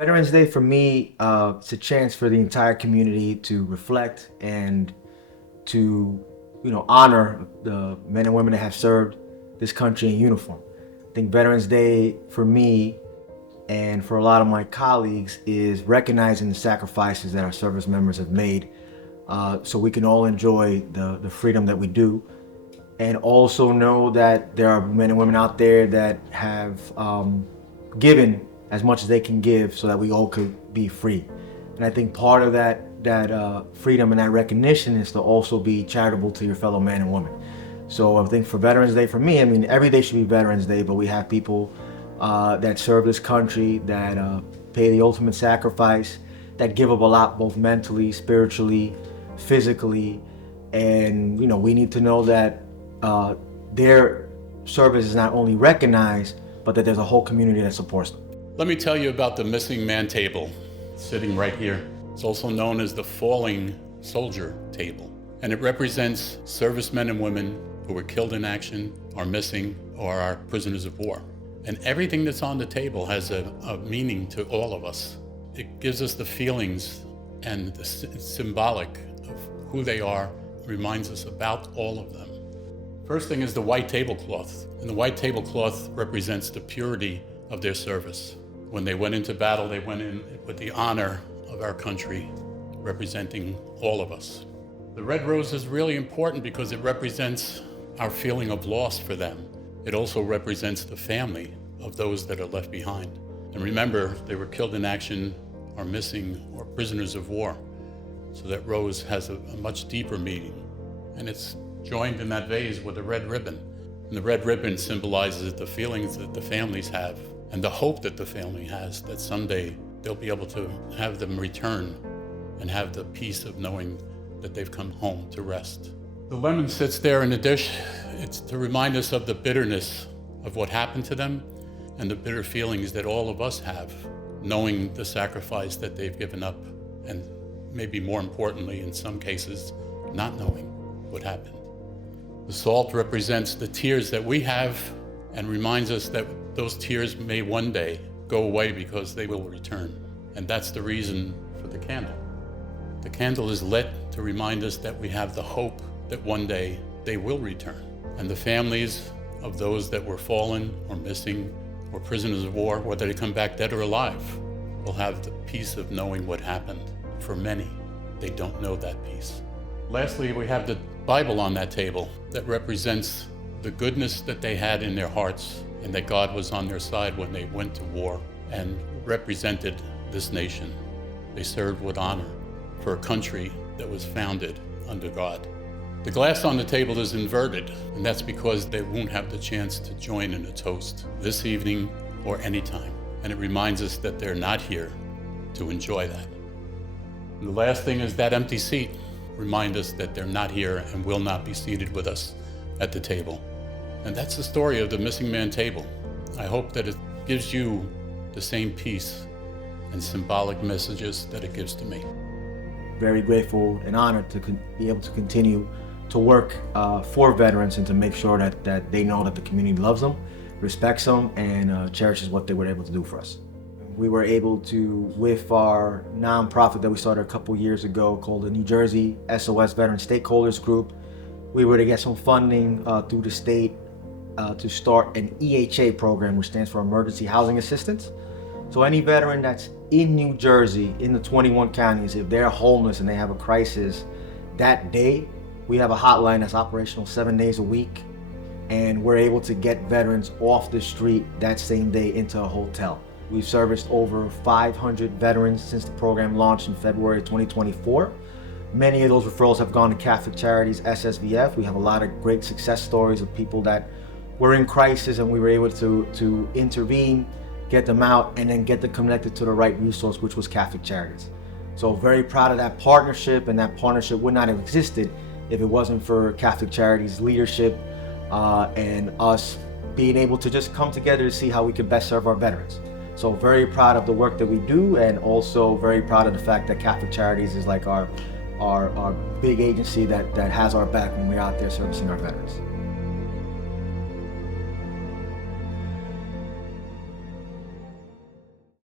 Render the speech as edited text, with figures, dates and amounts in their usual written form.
Veterans Day for me, it's a chance for the entire community to reflect and to, honor the men and women that have served this country in uniform. I think Veterans Day for me and for a lot of my colleagues is recognizing the sacrifices that our service members have made, so we can all enjoy the freedom that we do, and also know that there are men and women out there that have given as much as they can give so that we all could be free. And I think part of that freedom and that recognition is to also be charitable to your fellow man and woman. So I think for Veterans Day, for me, I mean, every day should be Veterans Day, but we have people that serve this country, that pay the ultimate sacrifice, that give up a lot, both mentally, spiritually, physically, and we need to know that their service is not only recognized, but that there's a whole community that supports them. Let me tell you about the missing man table sitting right here. It's also known as the falling soldier table, and it represents servicemen and women who were killed in action, are missing, or are prisoners of war. And everything that's on the table has a meaning to all of us. It gives us the feelings and the symbolic of who they are, reminds us about all of them. First thing is the white tablecloth, and the white tablecloth represents the purity of their service. When they went into battle, they went in with the honor of our country, representing all of us. The red rose is really important because it represents our feeling of loss for them. It also represents the family of those that are left behind. And remember, they were killed in action, are missing, or prisoners of war. So that rose has a much deeper meaning. And it's joined in that vase with a red ribbon. And the red ribbon symbolizes the feelings that the families have and the hope that the family has that someday they'll be able to have them return and have the peace of knowing that they've come home to rest. The lemon sits there in the dish. It's to remind us of the bitterness of what happened to them and the bitter feelings that all of us have, knowing the sacrifice that they've given up, and maybe more importantly, in some cases, not knowing what happened. The salt represents the tears that we have and reminds us that those tears may one day go away because they will return. And that's the reason for the candle. The candle is lit to remind us that we have the hope that one day they will return. And the families of those that were fallen or missing or prisoners of war, whether they come back dead or alive, will have the peace of knowing what happened. For many, they don't know that peace. Lastly, we have the Bible on that table that represents the goodness that they had in their hearts and that God was on their side when they went to war and represented this nation. They served with honor for a country that was founded under God. The glass on the table is inverted, and that's because they won't have the chance to join in a toast this evening or anytime. And it reminds us that they're not here to enjoy that. And the last thing is that empty seat. Remind us that they're not here and will not be seated with us at the table. And that's the story of the missing man table. I hope that it gives you the same peace and symbolic messages that it gives to me. Very grateful and honored to be able to continue to work for veterans and to make sure that they know that the community loves them, respects them, and cherishes what they were able to do for us. We were able to, with our nonprofit that we started a couple years ago called the New Jersey SOS Veteran Stakeholders Group, we were to get some funding through the state to start an EHA program, which stands for Emergency Housing Assistance. So any veteran that's in New Jersey, in the 21 counties, if they're homeless and they have a crisis that day, we have a hotline that's operational 7 days a week, and we're able to get veterans off the street that same day into a hotel. We've serviced over 500 veterans since the program launched in February 2024. Many of those referrals have gone to Catholic Charities, SSVF. We have a lot of great success stories of people that were in crisis and we were able to intervene, get them out, and then get them connected to the right resource, which was Catholic Charities. So very proud of that partnership, and that partnership would not have existed if it wasn't for Catholic Charities leadership and us being able to just come together to see how we could best serve our veterans. So very proud of the work that we do, and also very proud of the fact that Catholic Charities is like our big agency that has our back when we're out there servicing our veterans.